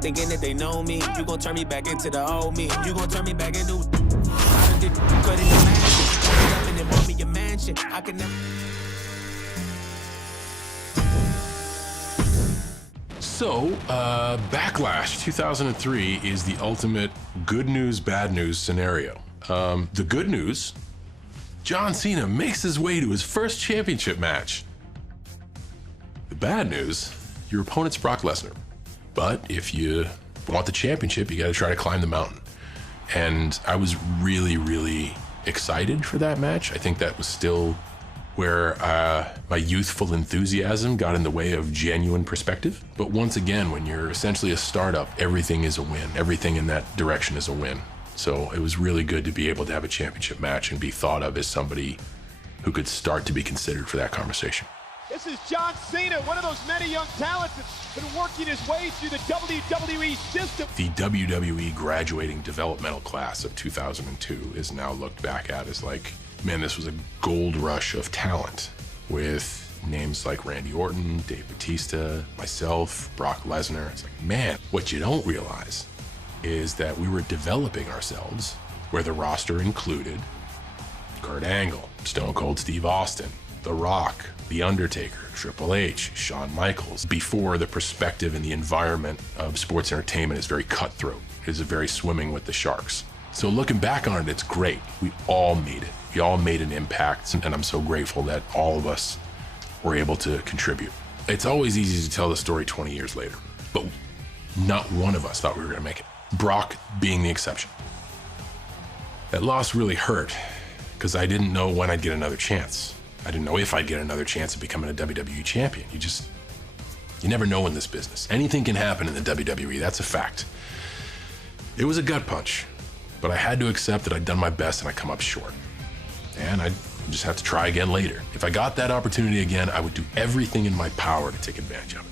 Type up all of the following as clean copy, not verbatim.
thinking that they know me. You gon' turn me back into the old me. You gon' turn me back into I done did cut in the mansion. And then bought me a mansion. I can never. So, Backlash 2003 is the ultimate good news, bad news scenario. The good news, John Cena makes his way to his first championship match. The bad news, your opponent's Brock Lesnar. But if you want the championship, you gotta try to climb the mountain. And I was really, really excited for that match. I think that was still where my youthful enthusiasm got in the way of genuine perspective. But once again, when you're essentially a startup, everything is a win. Everything in that direction is a win. So it was really good to be able to have a championship match and be thought of as somebody who could start to be considered for that conversation. This is John Cena, one of those many young talents that's been working his way through the WWE system. The WWE graduating developmental class of 2002 is now looked back at as like, man, this was a gold rush of talent with names like Randy Orton, Dave Bautista, myself, Brock Lesnar. It's like, man, what you don't realize is that we were developing ourselves where the roster included Kurt Angle, Stone Cold Steve Austin, The Rock, The Undertaker, Triple H, Shawn Michaels, before the perspective and the environment of sports entertainment is very cutthroat. It is very swimming with the sharks. So looking back on it, it's great. We all made it. We all made an impact, and I'm so grateful that all of us were able to contribute. It's always easy to tell the story 20 years later, but not one of us thought we were gonna make it. Brock being the exception. That loss really hurt because I didn't know when I'd get another chance. I didn't know if I'd get another chance of becoming a WWE champion. You never know in this business. Anything can happen in the WWE, that's a fact. It was a gut punch, but I had to accept that I'd done my best and I'd come up short. And I'd just have to try again later. If I got that opportunity again, I would do everything in my power to take advantage of it.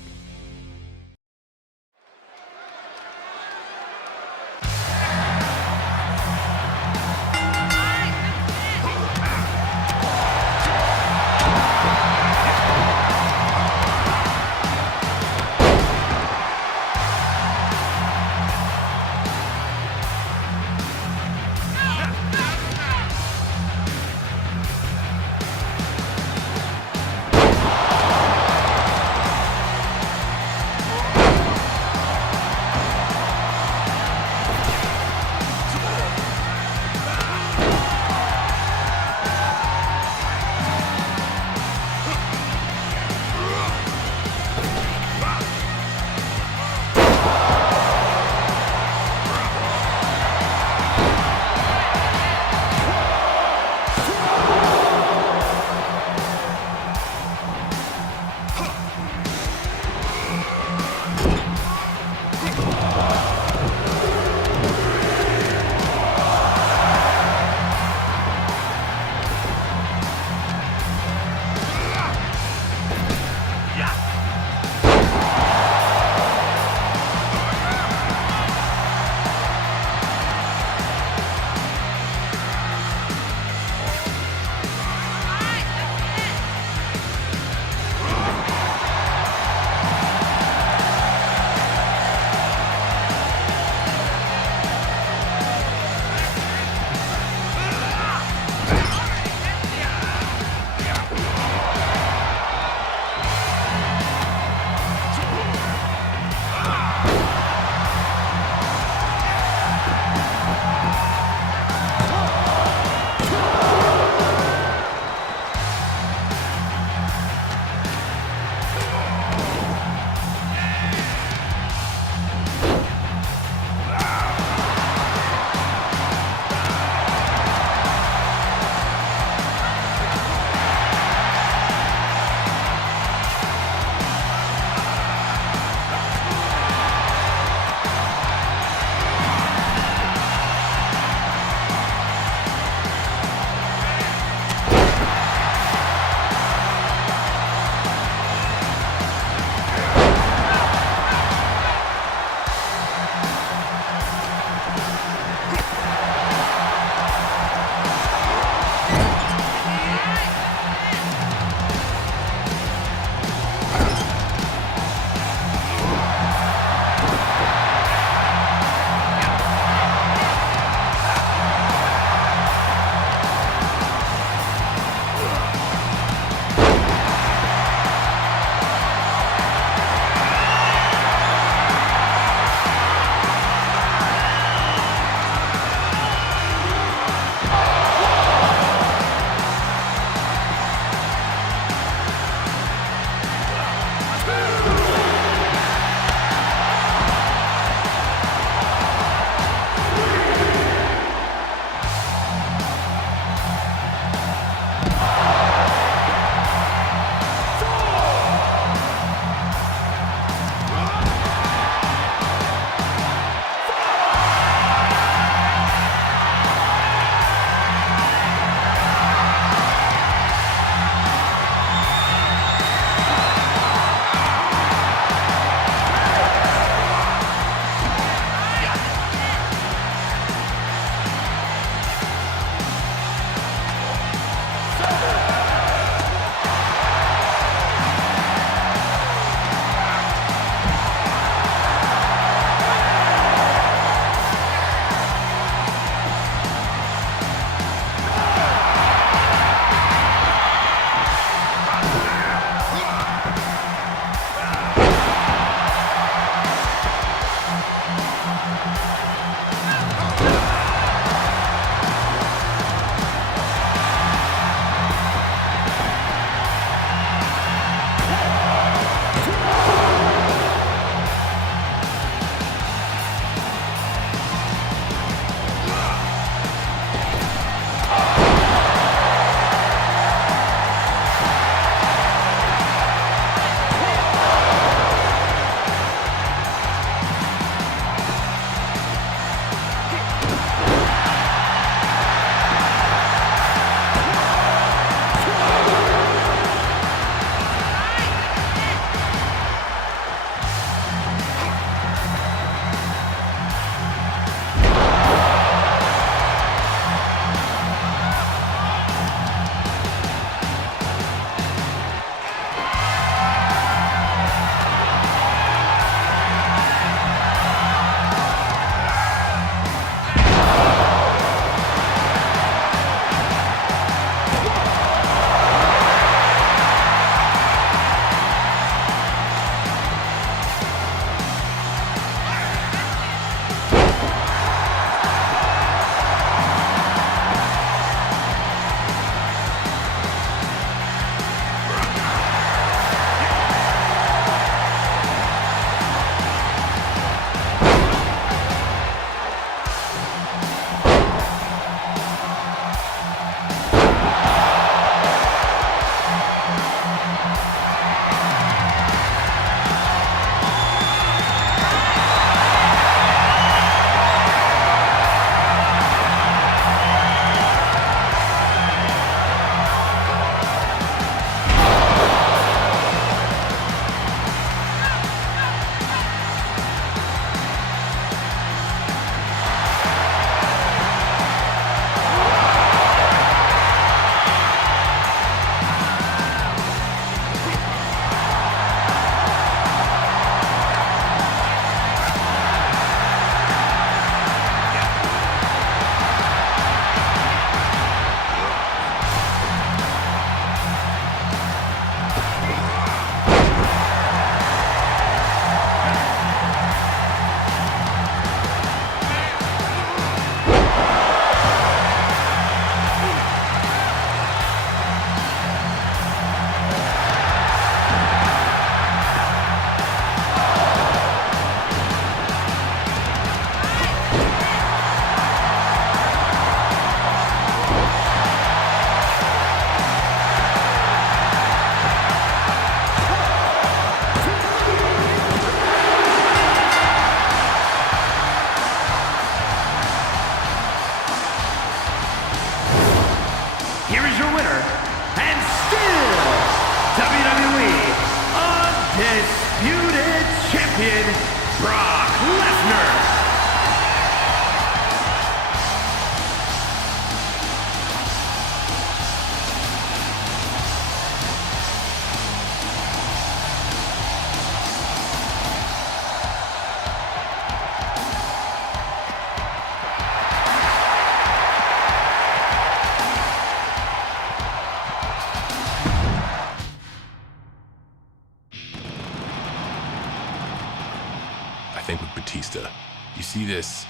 I think with Batista, you see this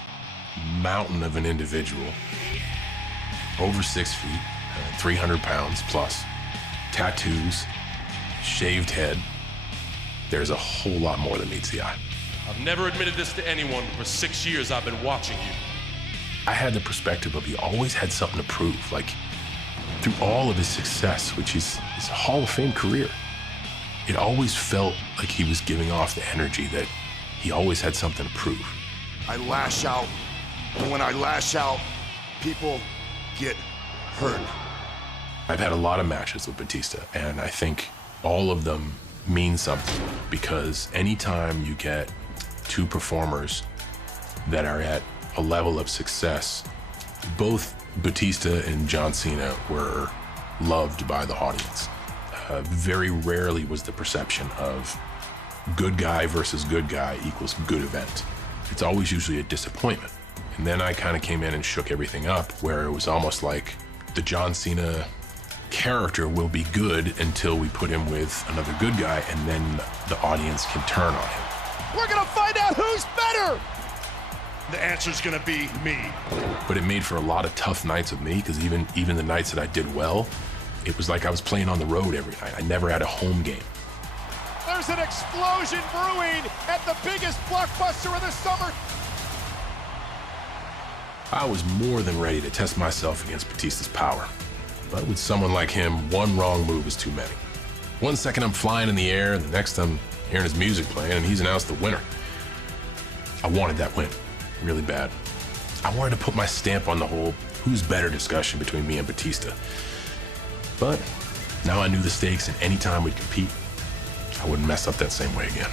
mountain of an individual, over 6 feet, 300 pounds plus, tattoos, shaved head. There's a whole lot more than meets the eye. I've never admitted this to anyone, but for 6 years I've been watching you. I had the perspective of he always had something to prove. Like, through all of his success, which is his Hall of Fame career, it always felt like he was giving off the energy that he always had something to prove. I lash out, and when I lash out, people get hurt. I've had a lot of matches with Batista, and I think all of them mean something, because anytime you get two performers that are at a level of success, both Batista and John Cena were loved by the audience. Very rarely was the perception of good guy versus good guy equals good event. It's always usually a disappointment. And then I kind of came in and shook everything up, where it was almost like the John Cena character will be good until we put him with another good guy, and then the audience can turn on him. We're gonna find out who's better! The answer's gonna be me. But it made for a lot of tough nights with me, because even the nights that I did well, it was like I was playing on the road every night. I never had a home game. There's an explosion brewing at the biggest blockbuster of the summer. I was more than ready to test myself against Batista's power. But with someone like him, one wrong move is too many. 1 second I'm flying in the air, and the next I'm hearing his music playing, and he's announced the winner. I wanted that win, really bad. I wanted to put my stamp on the whole who's better discussion between me and Batista. But now I knew the stakes, and any time we'd compete, I wouldn't mess up that same way again.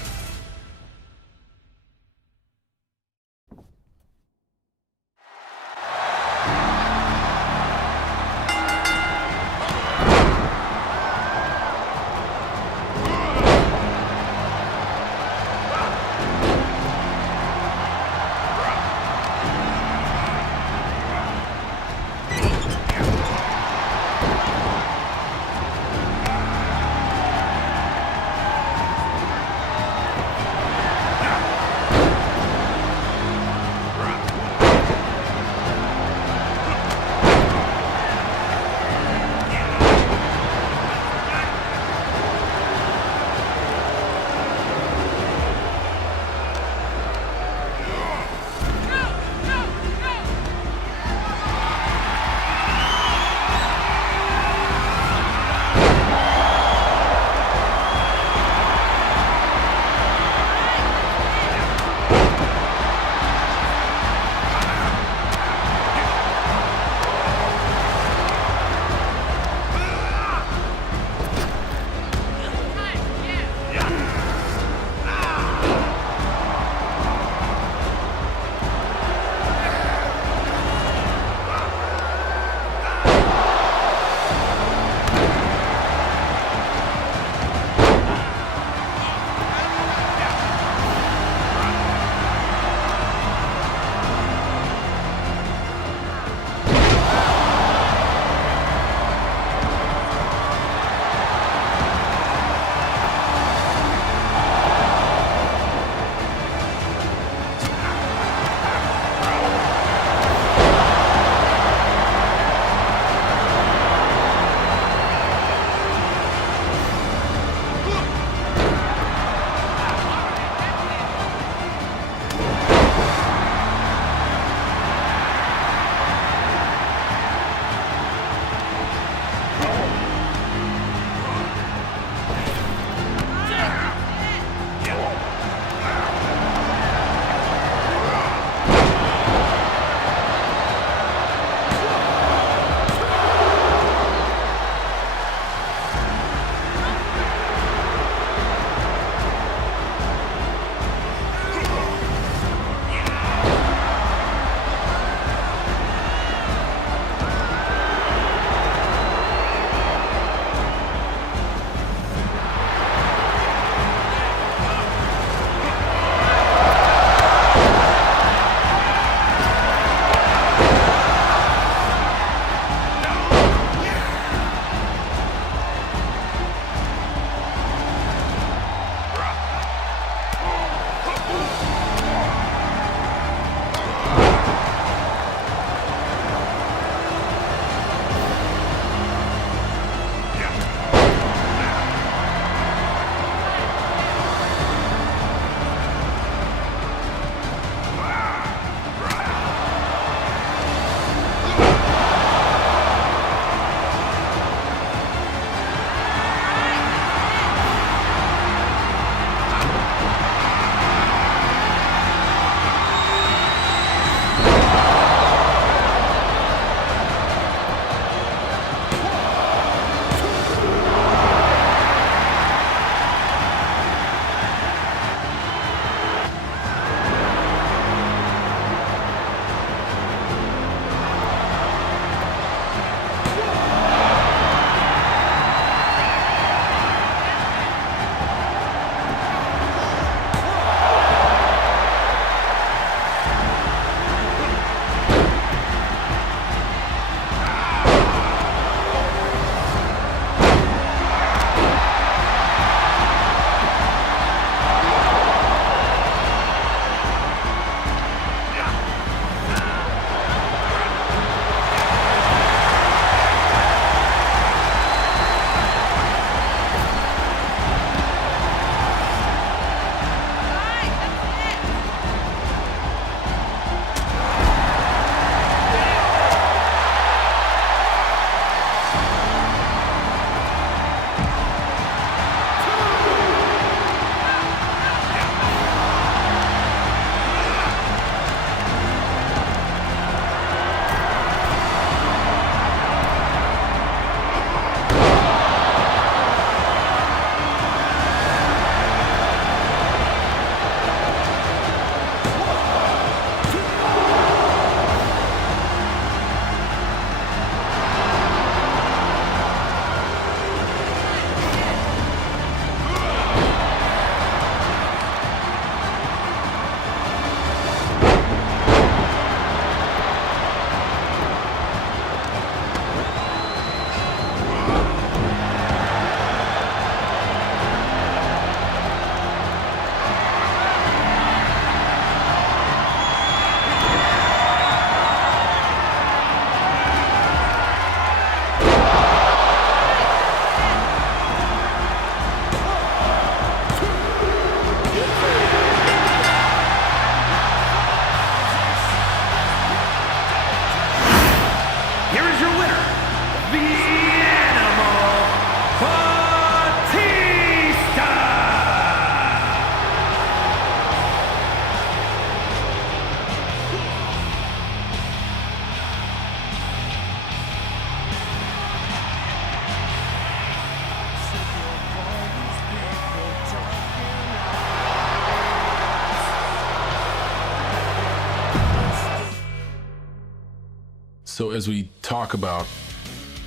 So as we talk about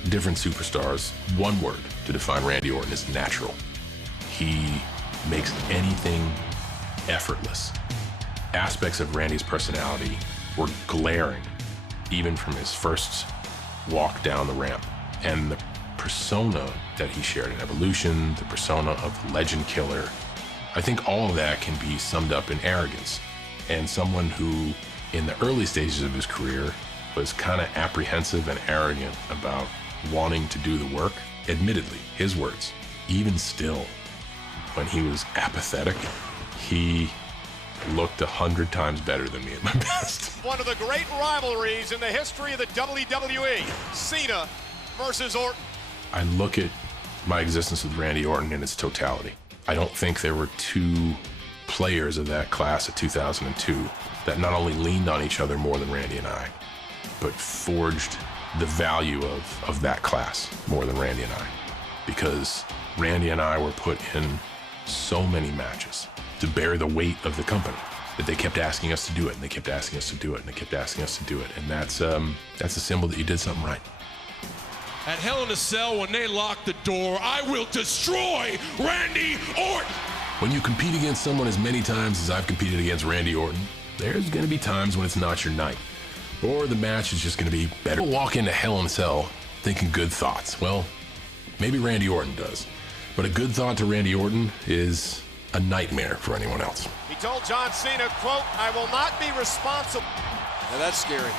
different superstars, one word to define Randy Orton is natural. He makes anything effortless. Aspects of Randy's personality were glaring, even from his first walk down the ramp. And the persona that he shared in Evolution, the persona of the Legend Killer, I think all of that can be summed up in arrogance. And someone who, in the early stages of his career, was kind of apprehensive and arrogant about wanting to do the work. Admittedly, his words, even still, when he was apathetic, he looked 100 times better than me at my best. One of the great rivalries in the history of the WWE, Cena versus Orton. I look at my existence with Randy Orton in its totality. I don't think there were two players of that class of 2002 that not only leaned on each other more than Randy and I, but forged the value of that class more than Randy and I. Because Randy and I were put in so many matches to bear the weight of the company that they kept asking us to do it, and they kept asking us to do it, and they kept asking us to do it. And that's a symbol that you did something right. At Hell in a Cell, when they lock the door, I will destroy Randy Orton. When you compete against someone as many times as I've competed against Randy Orton, there's gonna be times when it's not your night, or the match is just gonna be better. Walk into Hell in a Cell thinking good thoughts. Well, maybe Randy Orton does, but a good thought to Randy Orton is a nightmare for anyone else. He told John Cena, quote, "I will not be responsible." Now that's scary.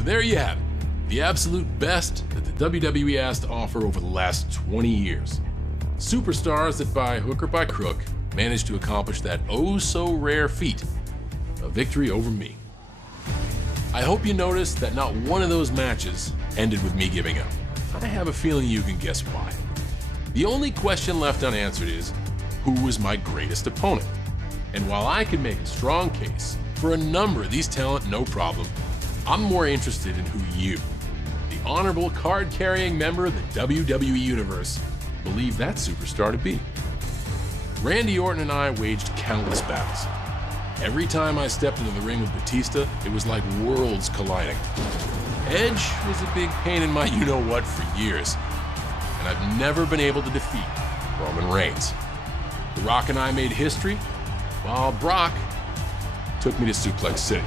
So there you have it, the absolute best that the WWE has to offer over the last 20 years. Superstars that by hook or by crook managed to accomplish that oh-so-rare feat, a victory over me. I hope you noticed that not one of those matches ended with me giving up. I have a feeling you can guess why. The only question left unanswered is, who was my greatest opponent? And while I could make a strong case for a number of these talent, no problem, I'm more interested in who you, the honorable card-carrying member of the WWE Universe, believe that superstar to be. Randy Orton and I waged countless battles. Every time I stepped into the ring with Batista, it was like worlds colliding. Edge was a big pain in my you-know-what for years, and I've never been able to defeat Roman Reigns. The Rock and I made history, while Brock took me to Suplex City.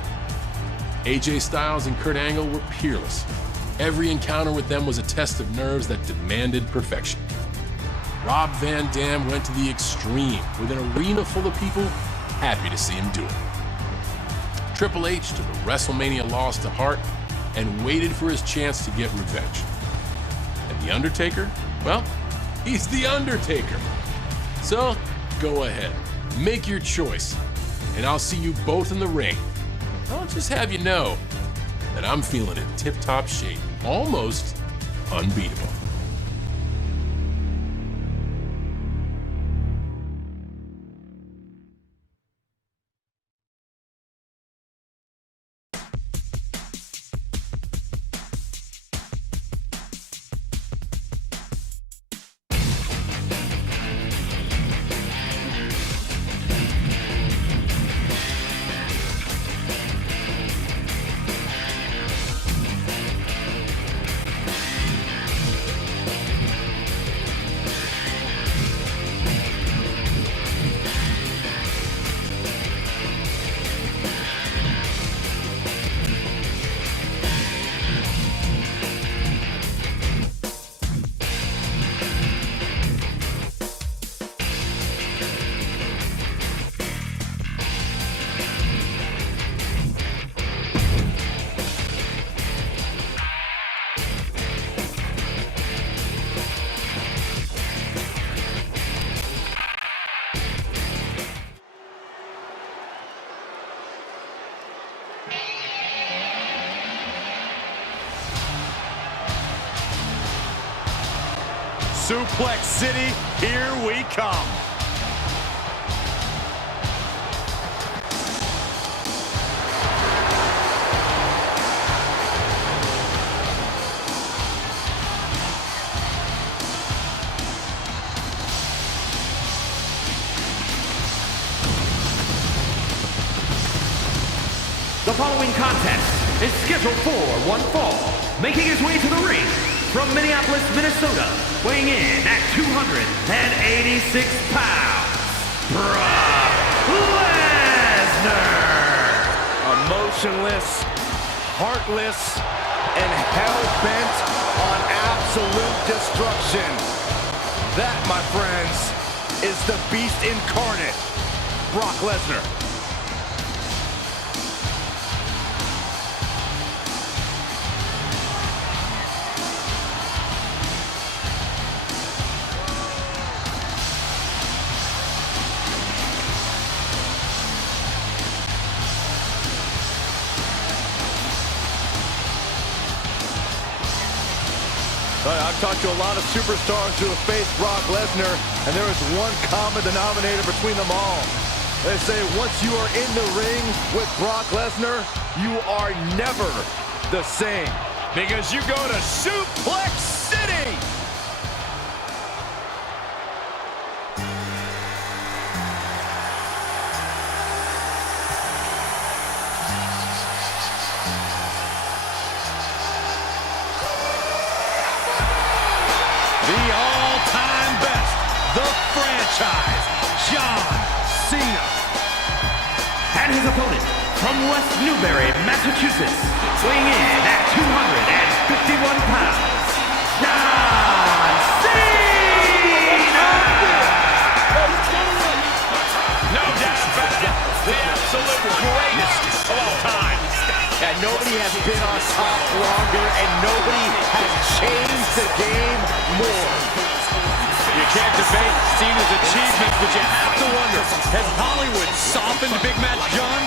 AJ Styles and Kurt Angle were peerless. Every encounter with them was a test of nerves that demanded perfection. Rob Van Dam went to the extreme with an arena full of people happy to see him do it. Triple H took a WrestleMania loss to heart and waited for his chance to get revenge. And The Undertaker? Well, he's The Undertaker. So, go ahead, make your choice, and I'll see you both in the ring. I'll just have you know that I'm feeling in tip-top shape, almost unbeatable. Suplex City, here we come. The following contest is scheduled for one fall, making his way to the ring from Minneapolis, Minnesota, weighing in at 286 pounds, Brock Lesnar. Emotionless, heartless, and hell-bent on absolute destruction. That, my friends, is the beast incarnate, Brock Lesnar. I've talked to a lot of superstars who have faced Brock Lesnar, and there is one common denominator between them all. They say once you are in the ring with Brock Lesnar, you are never the same. Because you go to Suplex City! The all-time best, the franchise, John Cena. And his opponent from West Newbury, Massachusetts, weighing in at 251 pounds, John Cena! No doubt about it, the absolute greatest of all time. And nobody has been on top longer, and nobody has changed the game more. You can't debate Cena's achievements, but you have to wonder, has Hollywood softened Big Match John?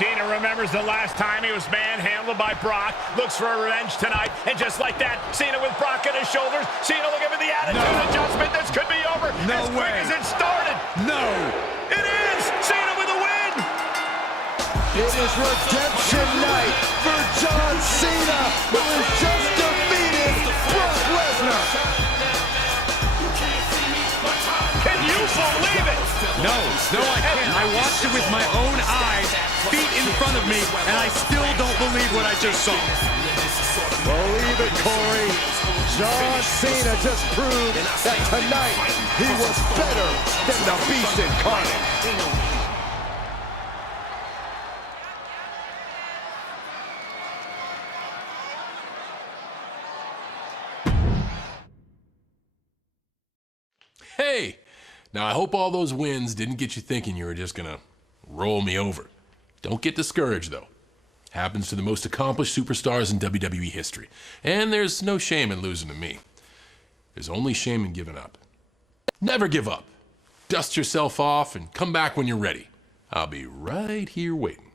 Cena remembers the last time he was manhandled by Brock, looks for a revenge tonight, and just like that, Cena with Brock on his shoulders, Cena looking for the attitude adjustment. This could be over as quick as it started. No! It is! Cena with a win! It is redemption night for John Cena, who has just defeated Brock Lesnar. Can you believe it? No, I can't. I watched it with my own eyes, feet in front of me, and I still don't believe what I just saw. Believe it, Corey. John Cena just proved that tonight he was better than the Beast incarnate. Hey! Now, I hope all those wins didn't get you thinking you were just gonna roll me over. Don't get discouraged, though. Happens to the most accomplished superstars in WWE history. And there's no shame in losing to me. There's only shame in giving up. Never give up. Dust yourself off and come back when you're ready. I'll be right here waiting.